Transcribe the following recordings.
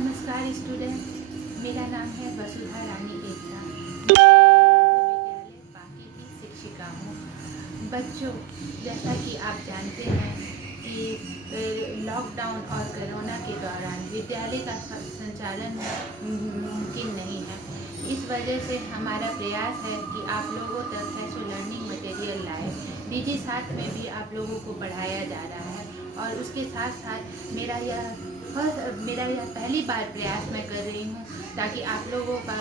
नमस्कार स्टूडेंट, मेरा नाम है वसुधा रानी एकता। विद्यालय बाकी की शिक्षिका हूँ। बच्चों, जैसा कि आप जानते हैं कि लॉकडाउन और कोरोना के दौरान विद्यालय का संचालन मुमकिन नहीं है। इस वजह से हमारा प्रयास है कि आप लोगों तक हैसो लर्निंग मटेरियल लाए। डीजी 7 में भी आप लोगों को पढ़ाया जा रहा है और उसके साथ साथ मेरा यह पहली बार प्रयास मैं कर रही हूँ ताकि आप लोगों का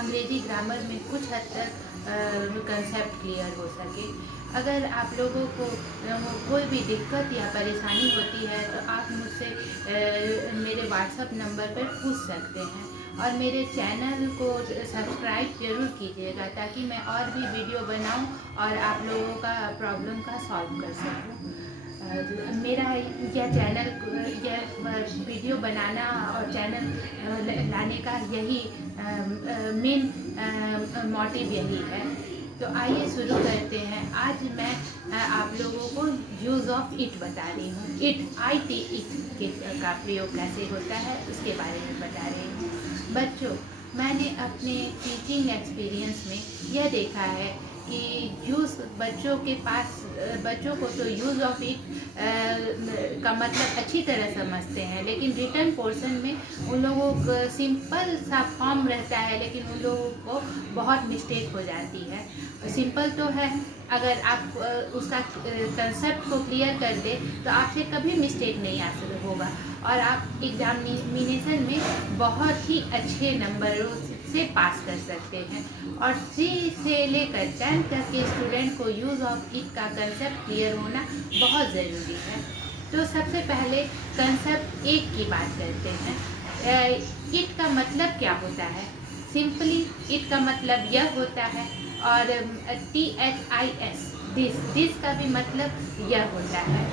अंग्रेजी ग्रामर में कुछ हद तक कंसेप्ट क्लियर हो सके। अगर आप लोगों को कोई भी दिक्कत या परेशानी होती है तो आप मुझसे मेरे व्हाट्सएप नंबर पर पूछ सकते हैं और मेरे चैनल को सब्सक्राइब जरूर कीजिएगा ताकि मैं और भी वीडियो बनाऊं और आप लोगों का प्रॉब्लम का सॉल्व कर सकूं। मेरा यह वीडियो बनाना और चैनल लाने का यही मेन मोटिव यही है। तो आइए शुरू करते हैं। आज मैं आप लोगों को यूज़ ऑफ इट बता रही हूँ। इट का प्रयोग कैसे होता है उसके बारे में बता रही हूँ। बच्चों, मैंने अपने टीचिंग एक्सपीरियंस में यह देखा है कि बच्चों को तो यूज़ ऑफ इट का मतलब अच्छी तरह समझते हैं, लेकिन रिटर्न पोर्शन में उन लोगों को सिंपल सा फॉर्म रहता है लेकिन उन लोगों को बहुत मिस्टेक हो जाती है। सिंपल तो है, अगर आप उसका कंसेप्ट को क्लियर कर दे तो आपसे कभी मिस्टेक नहीं होगा और आप एग्जामिनेशन में बहुत ही अच्छे नंबरों से पास कर सकते हैं। और 3 से लेकर 10 तक के स्टूडेंट को यूज़ ऑफ इट का कंसेप्ट क्लियर होना बहुत ज़रूरी है। तो सबसे पहले कंसेप्ट 1 की बात करते हैं। इट का मतलब क्या होता है? सिंपली इट का मतलब यह होता है और THIS दिस का भी मतलब यह होता है।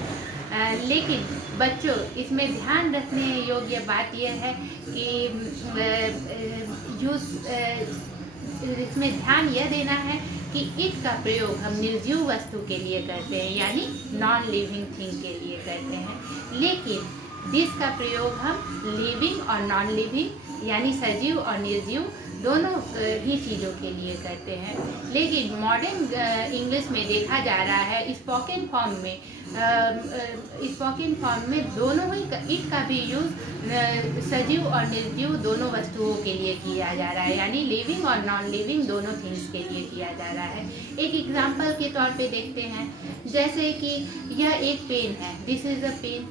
लेकिन बच्चों, इसमें ध्यान रखने योग्य बात यह है कि इसमें ध्यान यह देना है कि इट का प्रयोग हम निर्जीव वस्तु के लिए करते हैं, यानी नॉन लिविंग थिंग के लिए करते हैं। लेकिन दिस का प्रयोग हम लिविंग और नॉन लिविंग यानी सजीव और निर्जीव दोनों ही चीज़ों के लिए करते हैं। लेकिन मॉडर्न इंग्लिश में देखा जा रहा है स्पोकन फॉर्म में दोनों ही इट का भी यूज़ सजीव और निर्जीव दोनों वस्तुओं के लिए किया जा रहा है, यानी लिविंग और नॉन लिविंग दोनों थिंग्स के लिए किया जा रहा है। एक एग्जाम्पल के तौर पे देखते हैं, जैसे कि यह एक पेन है, दिस इज़ अ पेन।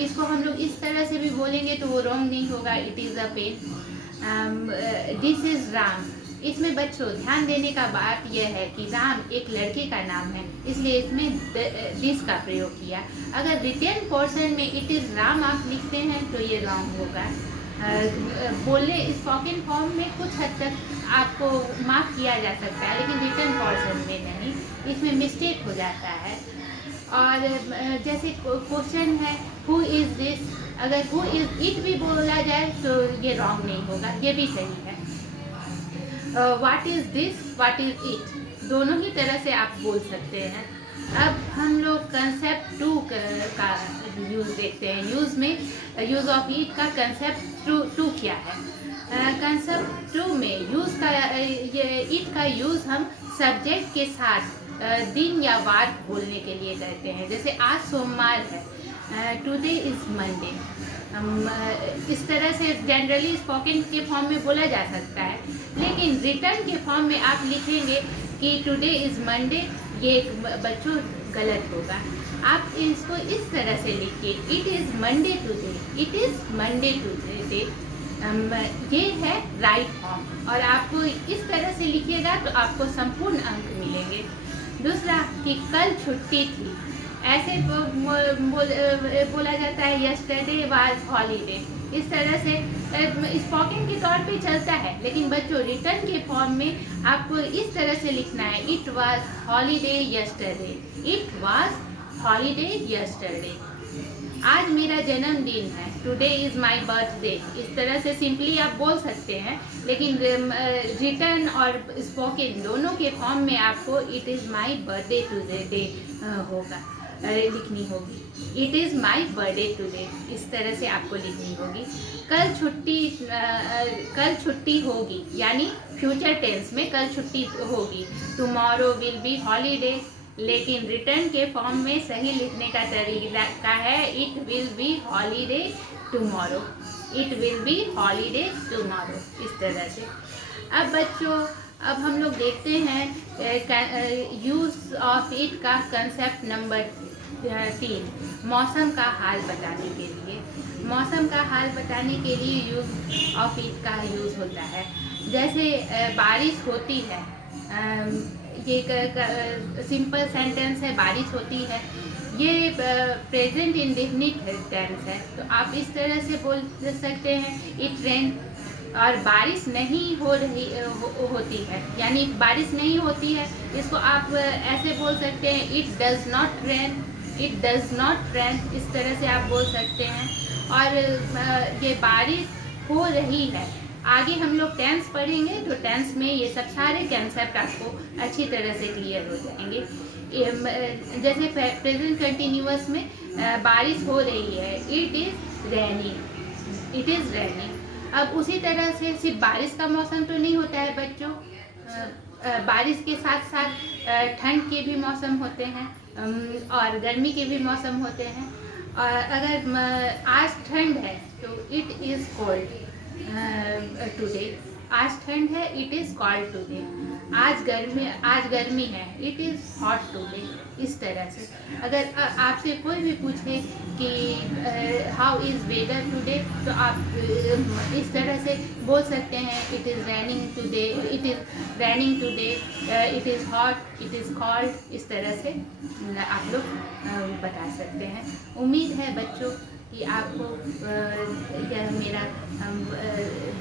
इसको हम लोग इस तरह से भी बोलेंगे तो वो रॉन्ग नहीं होगा, it is a pen. This is Ram. इसमें बच्चों ध्यान देने का बात यह है कि राम एक लड़के का नाम है, इसलिए इसमें दिस का प्रयोग किया। अगर रिटन पोर्शन में इट इज़ राम आप लिखते हैं तो ये रॉन्ग होगा। बोलने स्पोकन फॉर्म में कुछ हद तक आपको माफ़ किया जा सकता है, लेकिन रिटन पोर्शन में नहीं, इसमें मिस्टेक हो जाता है। और जैसे क्वेश्चन है हु इज़ दिस, अगर हु इज़ इट भी बोला जाए तो ये रॉन्ग नहीं होगा, ये भी सही है। What is this, what is it, दोनों ही तरह से आप बोल सकते हैं। अब हम लोग कंसेप्ट 2 का यूज़ देखते हैं। यूज़ ऑफ इट का कंसेप्ट 2 क्या है? कंसेप्ट 2 में इट का यूज़ हम सब्जेक्ट के साथ दिन या वार बोलने के लिए करते हैं। जैसे आज सोमवार है, टुडे इज़ मंडे। इस तरह से जनरली स्पोकन के फॉर्म में बोला जा सकता है, लेकिन रिटर्न के फॉर्म में आप लिखेंगे कि टुडे इज़ मंडे, ये बच्चों गलत होगा। आप इसको इस तरह से लिखिए, it is Monday today, it is Monday today. ये है राइट फॉर्म और आपको इस तरह से लिखिएगा तो आपको संपूर्ण अंक मिलेंगे। दूसरा कि कल छुट्टी थी, ऐसे बोला जाता है यस्टरडे वाज हॉलीडे। इस तरह से स्पोकन के तौर पे चलता है, लेकिन बच्चों रिटर्न के फॉर्म में आपको इस तरह से लिखना है, it was holiday yesterday, it was holiday yesterday. आज मेरा जन्मदिन है, टुडे इज़ माई बर्थडे। इस तरह से सिंपली आप बोल सकते हैं, लेकिन रिटर्न और स्पोकन दोनों के फॉर्म में आपको it is my birthday today होगा। लिखनी होगी। It is my birthday today, इस तरह से आपको लिखनी होगी। कल छुट्टी होगी, यानी फ्यूचर टेंस में कल छुट्टी होगी। टुमारो विल बी हॉलीडे, लेकिन रिटर्न के फॉर्म में सही लिखने का तरीका है it will be holiday tomorrow, it will be holiday tomorrow, इस तरह से। अब बच्चों, अब हम लोग देखते हैं यूज़ ऑफ इट का कंसेप्ट नंबर 3, मौसम का हाल बताने के लिए। मौसम का हाल बताने के लिए यूज़ ऑफ इट का यूज़ होता है। जैसे बारिश होती है, ये सिंपल सेंटेंस है, बारिश होती है, ये प्रेजेंट इंडेफिनिट टेंस है, तो आप इस तरह से बोल सकते हैं इट रेन। और बारिश नहीं हो रही होती है, यानी बारिश नहीं होती है, इसको आप ऐसे बोल सकते हैं it does not rain, it does not rain, इस तरह से आप बोल सकते हैं। और ये बारिश हो रही है, आगे हम लोग टेंस पढ़ेंगे तो टेंस में ये सब सारे कंसेप्ट आपको अच्छी तरह से क्लियर हो जाएंगे। जैसे प्रेजेंट कंटिन्यूअस में बारिश हो रही है, it is raining, it is raining. अब उसी तरह से सिर्फ बारिश का मौसम तो नहीं होता है बच्चों, बारिश के साथ साथ ठंड के भी मौसम होते हैं और गर्मी के भी मौसम होते हैं। और अगर आज ठंड है तो इट इज़ कोल्ड टुडे, आज ठंड है इट इज़ कोल्ड टुडे। आज गर्मी है इट इज़ हॉट टुडे, इस तरह से। अगर आपसे कोई भी पूछे कि हाउ इज़ वेदर टुडे, तो आप इस तरह से बोल सकते हैं it is raining today, it is raining today, it is hot, it is cold, इस तरह से आप लोग बता सकते हैं। उम्मीद है बच्चों कि आपको यह मेरा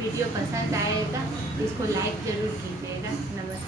वीडियो पसंद आएगा, इसको लाइक ज़रूर कीजिएगा। नमस्कार।